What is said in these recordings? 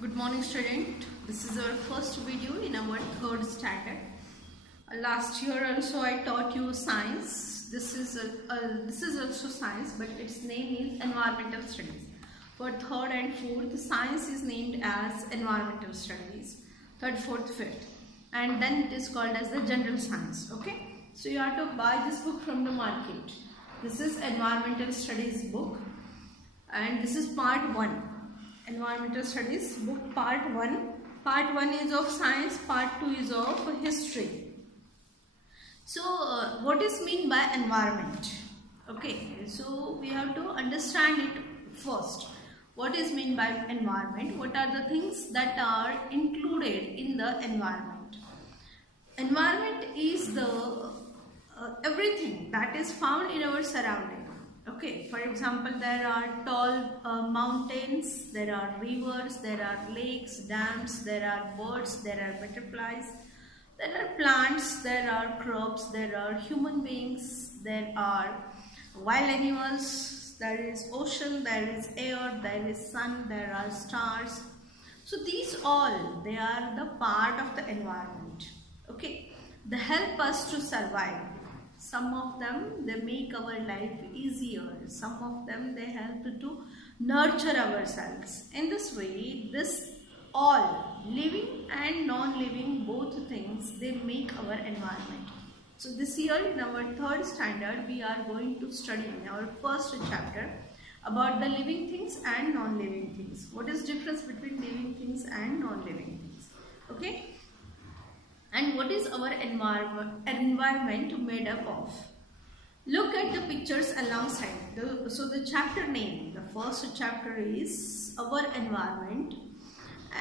Good morning, student. This is our first video in our third standard. Last year also I taught you science. This is also science, but its name is environmental studies. For third and fourth, science is named as environmental studies. Third, fourth, fifth, and then it is called as the general science. Okay, so you have to buy this book from the market. This is environmental studies book, and this is part 1. Environmental studies book part 1. Part 1 is of science, part 2 is of history. So what is meant by environment? Okay, so we have to understand it first. What is meant by environment? What are the things that are included in the environment? Environment is the everything that is found in our surrounding. Okay, for example, there are tall mountains, there are rivers, there are lakes, dams, there are birds, there are butterflies, there are plants, there are crops, there are human beings, there are wild animals, there is ocean, there is air, there is sun, there are stars. So these all, they are the part of the environment. Okay, they help us to survive. Some of them, they make our life easier. Some of them, they help to nurture ourselves. In this way, this all, living and non-living, both things, they make our environment. So this year in our third standard, we are going to study in our first chapter about the living things and non-living things. What is difference between living things and non-living things? Okay. And what is our environment made up of? Look at the pictures alongside. So the chapter name, the first chapter is our environment,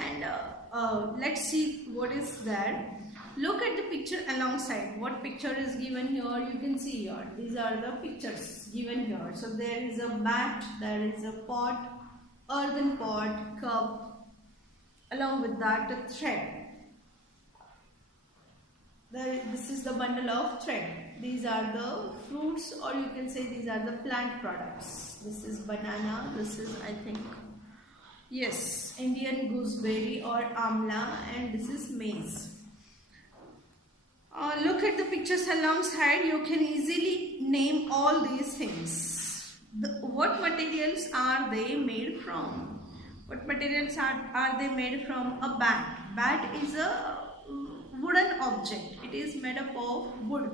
and let's see what is there. Look at the picture alongside. What picture is given here? You can see here. These are the pictures given here. So there is a bat, there is a pot, earthen pot, cup, along with that a thread. This is the bundle of thread. These are the fruits, or you can say these are the plant products. This is banana. This is, I think, yes, Indian gooseberry or amla, and this is maize. Look at the pictures alongside. You can easily name all these things. What materials are they made from? What materials are they made from? A bat. Bat is a wooden object. It is made up of wood,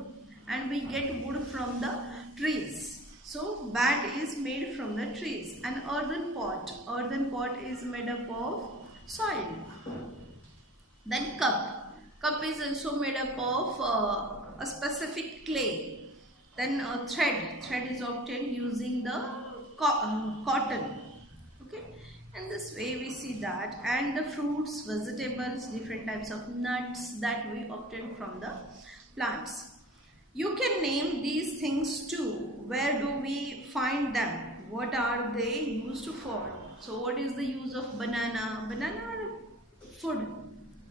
and we get wood from the trees. So bat is made from the trees. An earthen pot. Earthen pot is made up of soil. Then cup. Cup is also made up of a specific clay. Then thread. Thread is obtained using the cotton. And this way we see that, and the fruits, vegetables, different types of nuts that we obtain from the plants. You can name these things too. Where do we find them? What are they used for? So what is the use of banana? Banana are food,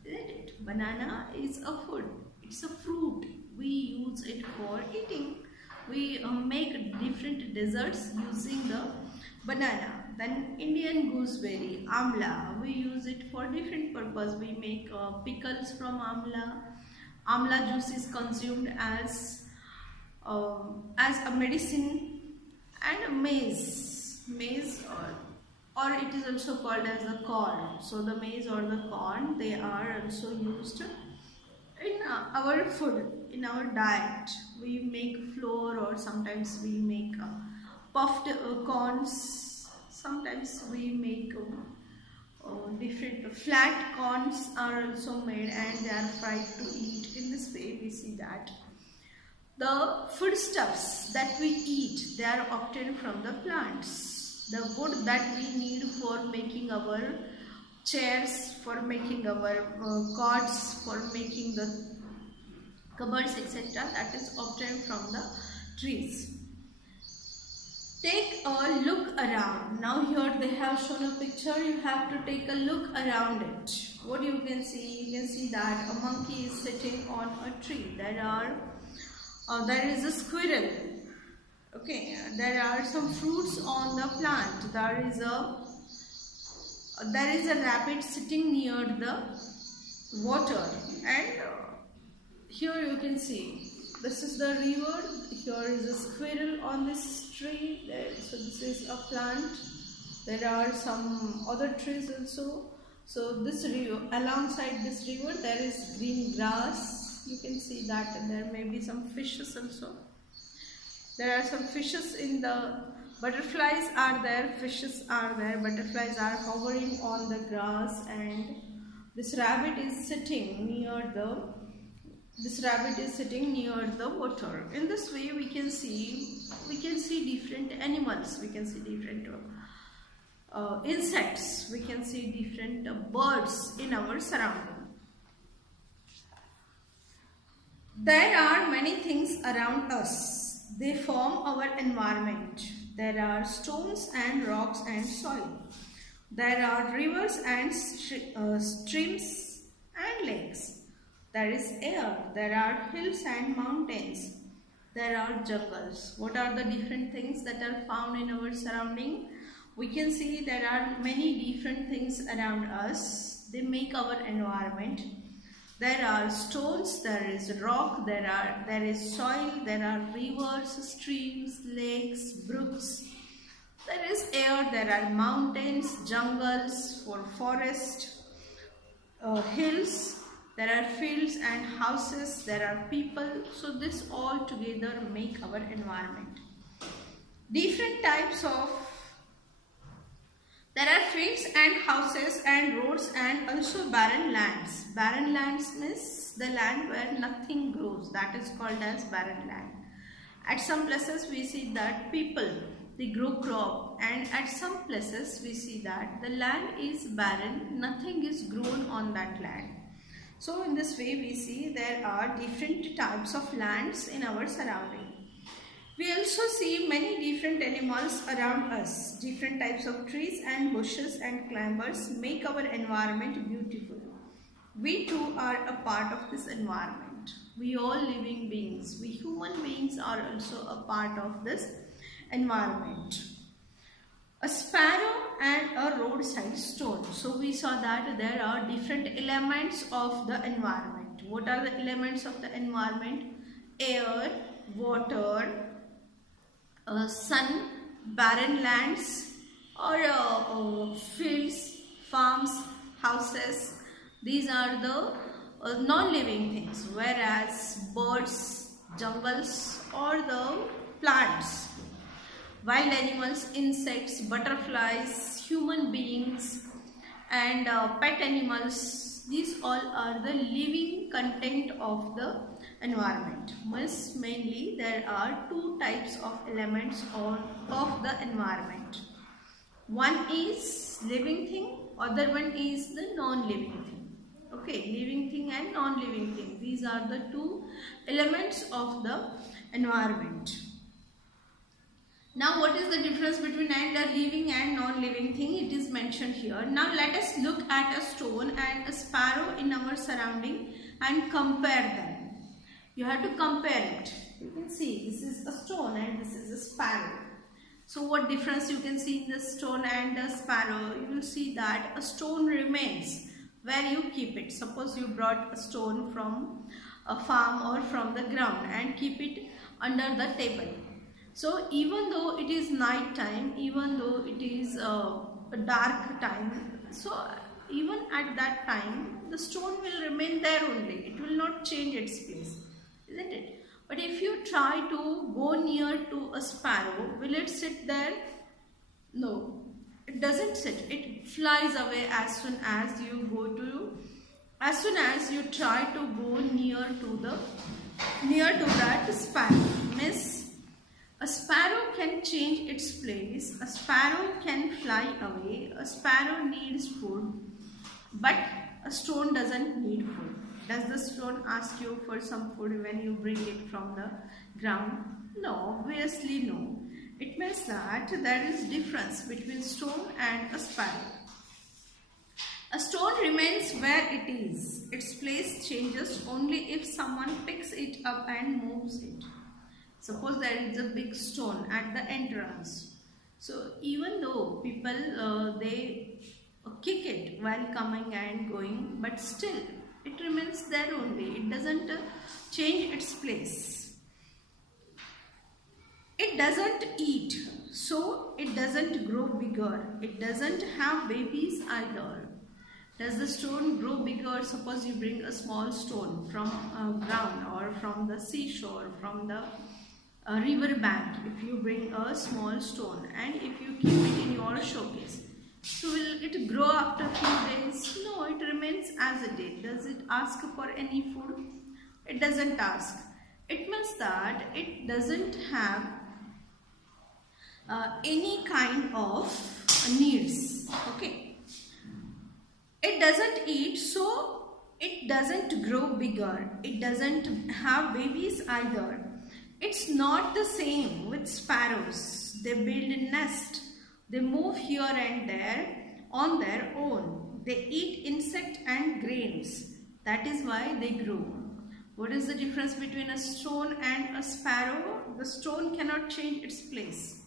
isn't it? Banana is a food. It's a fruit. We use it for eating. We make different desserts using the banana. Then Indian gooseberry, amla, we use it for different purpose. We make pickles from amla. Amla juice is consumed as a medicine. And maize, or it is also called as the corn. So the maize or the corn, they are also used in our food, in our diet. We make flour, or sometimes we make puffed corns. Sometimes we make different flat corns are also made, and they are fried to eat. In this way we see that the foodstuffs that we eat, they are obtained from the plants. The wood that we need for making our chairs, for making our cots, for making the cupboards, etc., that is obtained from the trees. Take a look around. Now here they have shown a picture. You have to take a look around it. What you can see? You can see that a monkey is sitting on a tree. There is a squirrel. Okay, there are some fruits on the plant. There is a There is a rabbit sitting near the water, and here you can see this is the river. Here is a squirrel on this tree. So this is a plant. There are some other trees also. So this river, alongside this river, there is green grass. You can see that, and there may be some fishes also. There are some fishes in the butterflies are there, fishes are there, butterflies are hovering on the grass, and this rabbit is sitting near the water. In this way we can see different animals, we can see different insects, we can see different birds in our surrounding. There are many things around us. They form our environment. There are stones and rocks and soil. There are rivers and streams and lakes. There is air. There are hills and mountains. There are jungles. What are the different things that are found in our surrounding? We can see there are many different things around us. They make our environment. There are stones, there is rock, there is soil, there are rivers, streams, lakes, brooks. There is air, there are mountains, jungles, forest, hills, there are fields and houses, there are people. So this all together make our environment. Different types of There are fields and houses and roads and also barren lands. Barren lands means the land where nothing grows. That is called as barren land. At some places we see that people, they grow crop, and at some places we see that the land is barren, nothing is grown on that land. So in this way we see there are different types of lands in our surrounding. We also see many different animals around us. Different types of trees and bushes and climbers make our environment beautiful. We too are a part of this environment. We all living beings, we human beings are also a part of this environment. A sparrow and a roadside stone. So we saw that there are different elements of the environment. What are the elements of the environment? Air, water, sun, barren lands, or fields, farms, houses. These are the non-living things, whereas birds, jungles, or the plants, wild animals, insects, butterflies, human beings, and pet animals, these all are the living content of the environment. Mainly there are two types of elements of the environment. One is living thing, other one is the non-living thing. Okay, living thing and non-living thing. These are the two elements of the environment. Now what is the difference between a living and non-living thing? It is mentioned here. Now let us look at a stone and a sparrow in our surrounding and compare them. You have to compare it. You can see this is a stone and this is a sparrow. So what difference you can see in the stone and the sparrow? You will see that a stone remains where you keep it. Suppose you brought a stone from a farm or from the ground and keep it under the table. So even though it is night time, even though it is a dark time, so even at that time the stone will remain there only. It will not change its place, isn't it? But if you try to go near to a sparrow, will it sit there? No, it doesn't sit. It flies away as soon as you try to go near to that sparrow. Miss, a sparrow can change its place, a sparrow can fly away, a sparrow needs food, but a stone doesn't need food. Does the stone ask you for some food when you bring it from the ground? No, obviously no. It means that there is difference between stone and a sparrow. A stone remains where it is. Its place changes only if someone picks it up and moves it. Suppose there is a big stone at the entrance. So even though people they kick it while coming and going, but still it remains there only. It doesn't change its place. It doesn't eat, so it doesn't grow bigger. It doesn't have babies either. Does the stone grow bigger? Suppose you bring a small stone from ground or from the seashore, from the river bank. If you bring a small stone and if you keep it in your showcase, so will it grow after few days? No, it remains as it is. Does it ask for any food? It doesn't ask. It means that it doesn't have any kind of needs. Okay. It doesn't eat, so it doesn't grow bigger. It doesn't have babies either. It's not the same with sparrows. They build a nest. They move here and there on their own. They eat insect and grains. That is why they grow. What is the difference between a stone and a sparrow? The stone cannot change its place,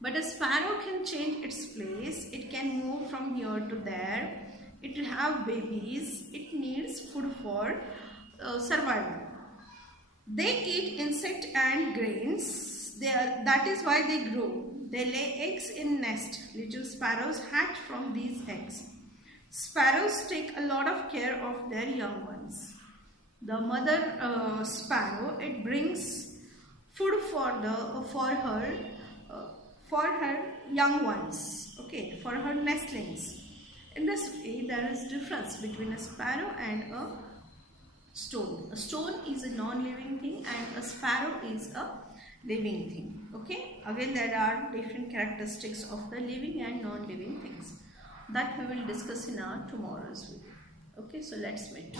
but a sparrow can change its place. It can move from here to there. It will have babies. It needs food for survival. They eat insect and grains. That is why they grow. They lay eggs in nest. Little sparrows hatch from these eggs. Sparrows take a lot of care of their young ones. The mother sparrow, it brings food for her young ones. Okay, for her nestlings. In this way, there is difference between a sparrow and a stone. A stone is a non-living thing and a sparrow is a living thing. Okay, again there are different characteristics of the living and non-living things that we will discuss in our tomorrow's video. Okay, so let's meet.